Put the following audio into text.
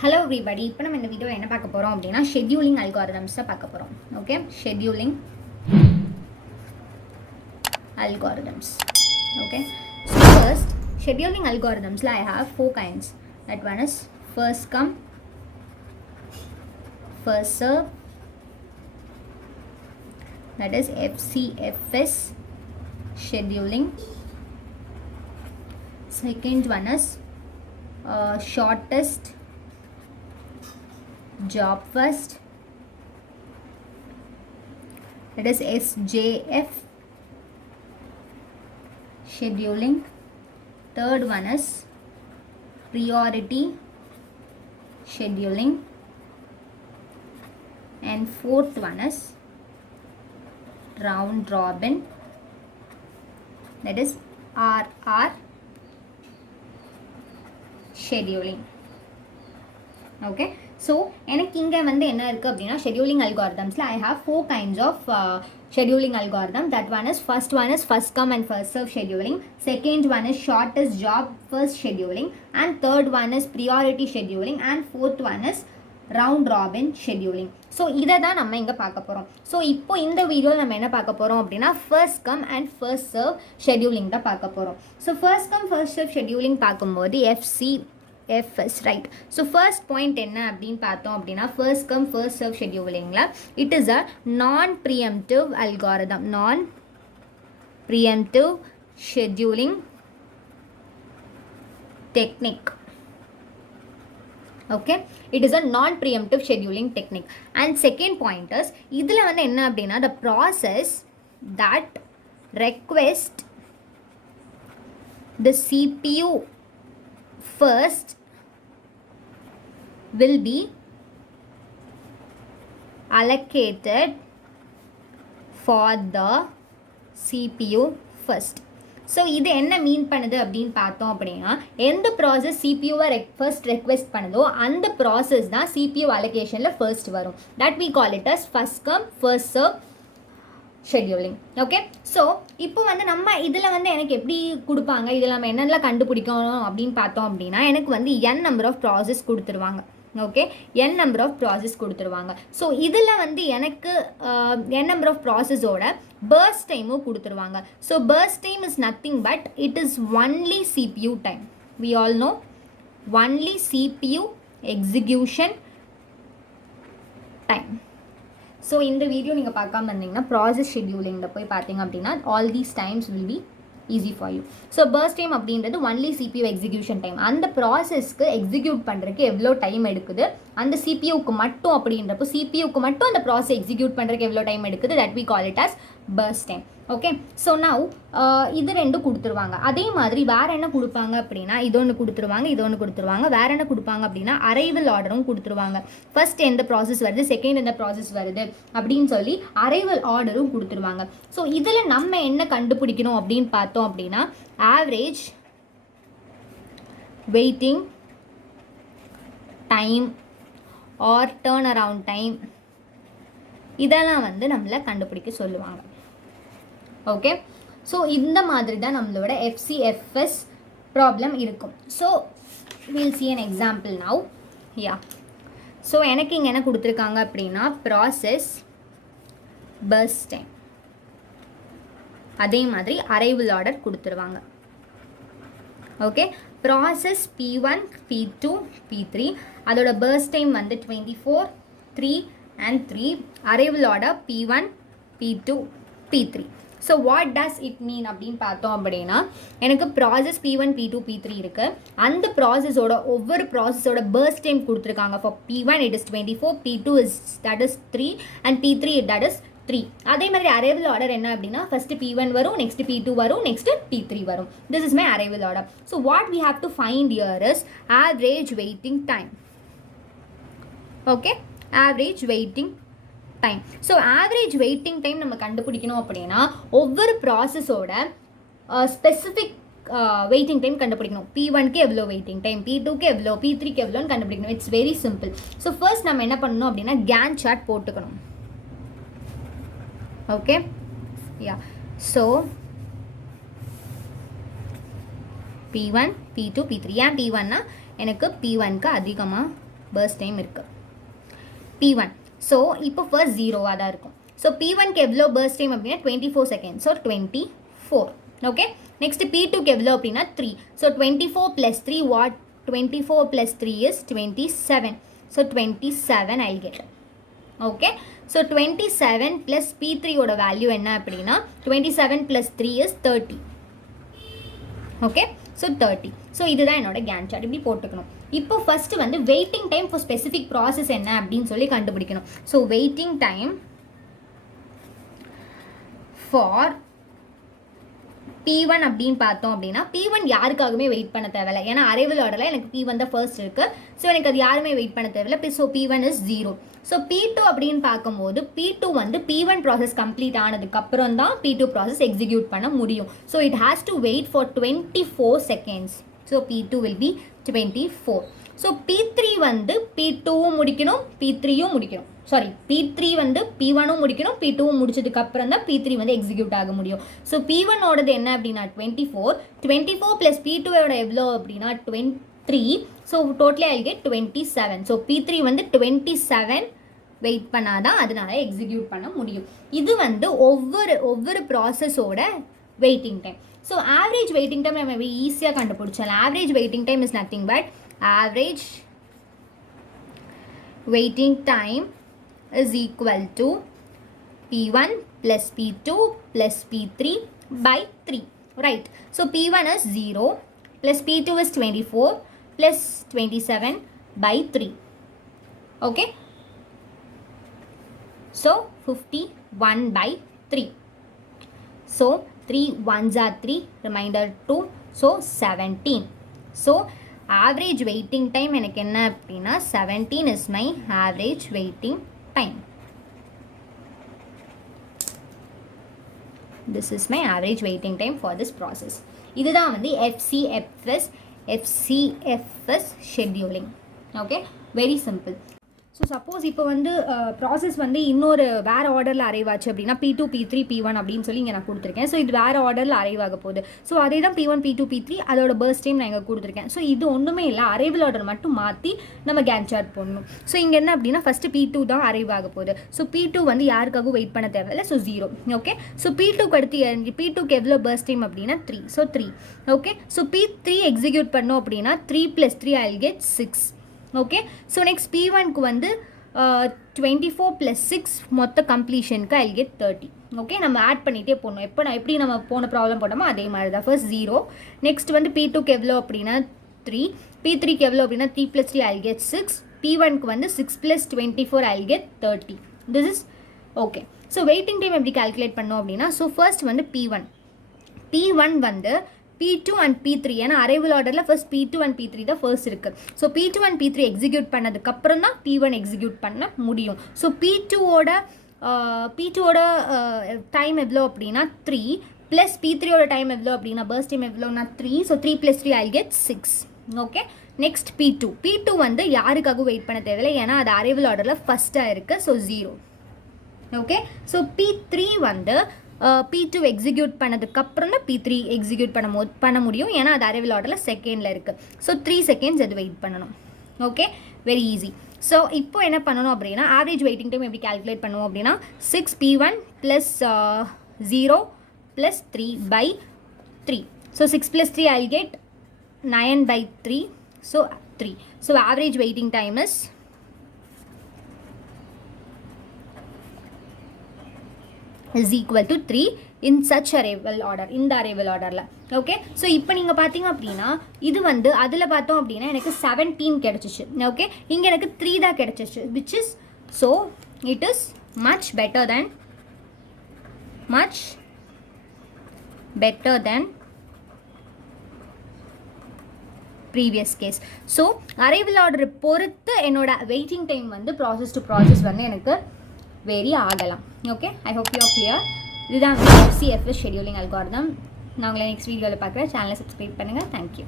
Hello everybody, இப்போ நம்ம இந்த வீடியோவில் என்ன பார்க்க போகிறோம் அப்படின்னா ஷெட்யூலிங் அல்காரிதம்ஸை பார்க்க போகிறோம். Okay, scheduling algorithms. Okay, so first scheduling algorithms I have four kinds. That one is first come first serve, that is FCFS scheduling. Second one is shortest job first, that is SJF scheduling. Third one is priority scheduling, and fourth one is round robin, that is RR scheduling. Okay, so எனக்கு இங்கே வந்து என்ன இருக்குது அப்படின்னா scheduling அல்காரிதம்ஸில் I have four kinds of scheduling algorithm. That one is first come and first serve scheduling, second one is shortest job first scheduling, and third one is priority scheduling, and fourth one is round robin scheduling. So இதை தான் நம்ம இங்கே பார்க்க போகிறோம். So இப்போ இந்த வீடியோவில் நம்ம என்ன பார்க்க போகிறோம் அப்படின்னா first come and first serve scheduling தான் பார்க்க போகிறோம். So first come first serve scheduling பார்க்கும்போது FCFS, right. So first point என்ன அப்படின்னு பார்த்தோம் அப்படின்னா ஃபர்ஸ்ட் கம் ஃபர்ஸ்ட் சர்வ் ஷெட்யூலிங்கில் it is a non preemptive algorithm, non preemptive scheduling technique. Okay, it is a non preemptive scheduling technique. And second point is இதில் வந்து என்ன அப்படின்னா the process that request the CPU first will be allocated for the CPU first. So இது என்ன மீன் பண்ணுது அப்படின்னு பார்த்தோம் அப்படின்னா எந்த ப்ராசஸ் சிபியூவை ஃபர்ஸ்ட் ரெக்வெஸ்ட் பண்ணுதோ அந்த ப்ராசஸ் தான் CPU அலோகேஷனில் ஃபர்ஸ்ட் வரும். That we call it as first come first serve scheduling. Okay, so இப்போ வந்து நம்ம இதில் வந்து எனக்கு எப்படி கொடுப்பாங்க, இதில் நம்ம என்னெல்லாம் கண்டுபிடிக்கணும் அப்படின்னு பார்த்தோம் அப்படின்னா எனக்கு வந்து n நம்பர் ஆஃப் ப்ராசஸ் கொடுத்துருவாங்க. Okay, n number of process கொடுத்துருவாங்க. ஸோ இதில் வந்து எனக்கு n நம்பர் ஆஃப் ப்ராசஸோட பர்ஸ்ட் டைமும் கொடுத்துருவாங்க. So burst time is nothing but it is only CPU time. We all know only CPU execution time. So இந்த video நீங்கள் பார்க்காம இருந்தீங்கன்னா ப்ராசஸ் ஷெட்யூலிங்கில் போய் பார்த்தீங்க அப்படின்னா all these times will be easy for you. So burst time அப்படின்றது only CPU execution time. அந்த ப்ராசஸ்க்கு எக்ஸிக்யூட் பண்ணுறதுக்கு எவ்வளோ டைம் எடுக்குது அந்த CPUக்கு மட்டும் அப்படின்றப்போ CPUக்கு மட்டும் அந்த ப்ராசஸ் எக்ஸிக்யூட் பண்ணுறதுக்கு எவ்வளோ டைம் எடுக்குது, that we call it as burst time. Okay, so now இது ரெண்டும் கொடுத்துருவாங்க. அதே மாதிரி வேறு என்ன கொடுப்பாங்க அப்படின்னா இது ஒன்று கொடுத்துருவாங்க, இது ஒன்று கொடுத்துருவாங்க. வேறு என்ன கொடுப்பாங்க அப்படின்னா அரைவல் ஆர்டரும் கொடுத்துருவாங்க. ஃபர்ஸ்ட் எந்த ப்ராசஸ் வருது, செகண்ட் எந்த ப்ராசஸ் வருது அப்படின்னு சொல்லி அரைவல் ஆர்டரும் கொடுத்துருவாங்க. ஸோ இதில் நம்ம என்ன கண்டுபிடிக்கணும் அப்படின்னு பார்த்தோம் அப்படின்னா average waiting time or turnaround time இதெல்லாம் வந்து நம்மளை கண்டுபிடிக்க சொல்லுவாங்க. ஓகே, ஸோ இந்த மாதிரி தான் நம்மளோட FCFS ப்ராப்ளம் இருக்கும். So we'll see an example now. yeah, so எனக்கு இங்கே என்ன கொடுத்துருக்காங்க அப்படின்னா ப்ராசஸ் பர்ஸ்ட் டைம், அதே மாதிரி அரைவல் ஆர்டர் கொடுத்துருவாங்க. Okay, process P1 P2 P3 அதோட பர்ஸ்ட் டைம் வந்து 24 3 and 3, arrival order P1 P2 P3. So what does it mean அப்படின்னு பார்த்தோம் அப்படின்னா எனக்கு ப்ராசஸ் P1 P2 P3 இருக்குது. அந்த ப்ராசஸோட ஒவ்வொரு ப்ராசஸோட பர்ஸ்ட் டைம் கொடுத்துருக்காங்க. For P1 it is 24, P2 that is 3 and P3 that is 3. அதே மாதிரி அரைவல் ஆர்டர் என்ன அப்படின்னா ஃபஸ்ட்டு P1 வரும், நெக்ஸ்ட் P2 வரும், நெக்ஸ்ட் P3 வரும். This is my arrival order. So what we have to find here is average waiting time. Okay, average waiting time. So average waiting time நம்ம கண்டுபிடிக்கணும் அப்படின்னா ஒவ்வொரு ப்ராசஸோட specific waiting time கண்டுபிடிக்கணும். P1க்கு எவ்வளோ waiting time, P2க்கு எவ்வளோ, P3க்கு எவ்வளோன்னு கண்டுபிடிக்கணும். It's very simple. So first நம்ம என்ன பண்ணணும் அப்படின்னா கேன் சார்ட் போட்டுக்கணும். ஓகே, யா, ஸோ P1 P2 P3 ஏன் P1னா எனக்கு P1க்கு அதிகமாக burst time இருக்குது P1. ஸோ இப்போ ஃபர்ஸ்ட் ஜீரோவாக தான் இருக்கும். ஸோ P1க்கு எவ்வளோ burst time அப்படின்னா 24 seconds. ஸோ 24. ஓகே, நெக்ஸ்ட் P2க்கு எவ்வளோ அப்படின்னா 3. So 24 + 3 what? 24 + 3 is 27. So 27 I'll get. Okay, so 27 + P3 ஓட வேல்யூ என்ன அப்படின்னா 27 + 3 is 30. Okay, so 30. ஸோ இதுதான் என்னோட கேன் சார்ட். இப்படி போட்டுக்கணும். இப்போ ஃபஸ்ட்டு வந்து waiting time for specific process என்ன அப்படின்னு சொல்லி கண்டுபிடிக்கணும். So waiting time for P1 அப்படின்னு பார்த்தோம் அப்படின்னா P1 யாருக்காகவுமே வெயிட் பண்ண தேவையில்லை. ஏன்னா அரைவல் ஆர்டரில் எனக்கு P1 தான் ஃபர்ஸ்ட் இருக்குது. ஸோ எனக்கு அது யாருமே வெயிட் பண்ண தேவையில்லை. So P1 is 0. So P2 அப்படின்னு பார்க்கும்போது P2 வந்து P1 ப்ராசஸ் கம்ப்ளீட் ஆனதுக்கப்புறம் தான் P2 ப்ராசஸ் எக்ஸிக்யூட் பண்ண முடியும். So it has to wait for 24 seconds. So P2 will be 24. So P3 வந்து P2வும் முடிக்கணும், P3யும் முடிக்கணும். சாரி, P3 வந்து P1ம் முடிக்கணும், P2வும் முடிச்சதுக்கப்புறம் தான் P3 வந்து எக்ஸிக்யூட் ஆக முடியும். ஸோ P1 ஓடது என்ன அப்படின்னா 24. 24 + P2ஓட எவ்வளோ அப்படின்னா 23. So totally I get 27. So P3 வந்து 27 வெயிட் பண்ணாதான் அதனால எக்ஸிக்யூட் பண்ண முடியும். இது வந்து ஒவ்வொரு ப்ராசஸோட waiting time. So average waiting time நம்ம ஈஸியாக கண்டுபிடிச்சலாம். Average waiting time is nothing but average waiting time is equal to P1 plus P2 plus P3 by 3, right? So P1 is 0 plus P2 is 24 plus 27 by 3. Okay, so 51 by 3. So 3 ones are 3, remainder 2, so 17. So average waiting time எனக்கு என்ன அப்படின்னா 17 is my average waiting time. This is my average waiting time for this process. இதுதான் வந்து FCFS scheduling. Okay, very simple. So suppose இப்போ வந்து process வந்து இன்னொரு வேறு ஆர்டரில் அரைவ் ஆச்சு அப்படின்னா P2 P3 P1 அப்படின்னு சொல்லி இங்கே நான் கொடுத்துருக்கேன். ஸோ இது வேறு ஆர்டரில் அரைவ் ஆக போகுது. ஸோ அதே தான் P1 P2 P3 அதோட பர்ஸ்ட் டைம் நான் இங்கே கொடுத்துருக்கேன். ஸோ இது ஒன்றுமே இல்லை, அரைவல் ஆர்டர் மட்டும் மாற்றி நம்ம கேன் சார்ட் போடணும். ஸோ இங்கே என்ன அப்படின்னா ஃபஸ்ட்டு P2 தான் அரைவ் ஆக போகுது. ஸோ P2 வந்து யாருக்காகவும் வெயிட் பண்ண தேவையில்லை. ஸோ 0. ஓகே, ஸோ P2க்கு அடுத்து P2க்கு எவ்வளோ பர்ஸ்ட் டைம் அப்படின்னா 3. So 3. Okay, so P3 execute பண்ணோம் அப்படின்னா 3 + 3 I'll get 6. Okay, so next P1க்கு வந்து 24 + 6 மொத்த கம்ப்ளீஷனுக்கு I'll get 30. ஓகே, நம்ம ஆட் பண்ணிகிட்டே போடணும். எப்படி நம்ம போன ப்ராப்ளம் போட்டோமோ அதே மாதிரி தான். ஃபர்ஸ்ட் 0. நெக்ஸ்ட் வந்து P2க்கு எவ்வளோ அப்படின்னா 3. P3க்கு எவ்வளோ அப்படின்னா 3 + 3 I'll get 6. P1க்கு வந்து 6 + 24 I'll get 30. This is okay. So waiting time எப்படி கால்குலேட் பண்ணோம் அப்படின்னா ஸோ ஃபர்ஸ்ட் வந்து P1 வந்து P2 and P3 ஏன்னா அரைவல் ஆர்டரில் ஃபர்ஸ்ட் P2 and P3 தான் ஃபர்ஸ்ட் இருக்குது. So P2 and P3 execute பண்ணதுக்கப்புறம் தான் P1 எக்ஸிக்யூட் பண்ண முடியும். ஸோ P2ஓட டைம் எவ்வளோ அப்படின்னா 3 ப்ளஸ் P3ஓட டைம் எவ்வளோ அப்படின்னா பர்ஸ்ட் டைம் எவ்வளோனா 3. So 3 + 3 I'll get 6. Okay, next P2 வந்து யாருக்காகவும் வெயிட் பண்ண தேவையில்லை ஏன்னா அது அரைவல் ஆர்டரில் ஃபஸ்ட்டாக இருக்குது. ஸோ 0. ஓகே, ஸோ P3 வந்து P2 எக்ஸிக்யூட் பண்ணதுக்கப்புறம் தான் P3 எக்ஸிக்யூட் பண்ண முடியும் ஏன்னா அது அரைவல் ஆர்டரில் செகண்டில் இருக்குது. ஸோ 3 seconds அது வெயிட் பண்ணணும். Okay, very easy. ஸோ இப்போ என்ன பண்ணணும் அப்படின்னா ஆவரேஜ் வெயிட்டிங் டைம் எப்படி கால்குலேட் பண்ணுவோம் அப்படின்னா 6 P1 + 0 + 3 by 3. So 6 + 3 I'll get 9 by 3. So 3. So average waiting time is equal to 3 in such arrival order. இந்த arrival orderல. ஓகே, ஸோ இப்போ நீங்கள் பார்த்தீங்க அப்படின்னா இது வந்து அதில் பார்த்தோம் அப்படின்னா எனக்கு 17 கிடச்சிச்சு. ஓகே, இங்கே எனக்கு 3 தான் கிடச்சிச்சு. which is so it is much better than previous case. So arrival order பொறுத்து என்னோட வெயிட்டிங் டைம் வந்து ப்ராசஸ் டு ப்ராசஸ் வந்து எனக்கு வேரி ஆகலாம். Okay, I hope you are clear. இதுதான் FCFS ஷெடியூலிங் அல்காரிதம். நான் உங்களை நெக்ஸ்ட் வீடியோவில் பார்க்குறேன். சேனலை சப்ஸ்கிரைப் பண்ணுங்கள். தேங்க்யூ.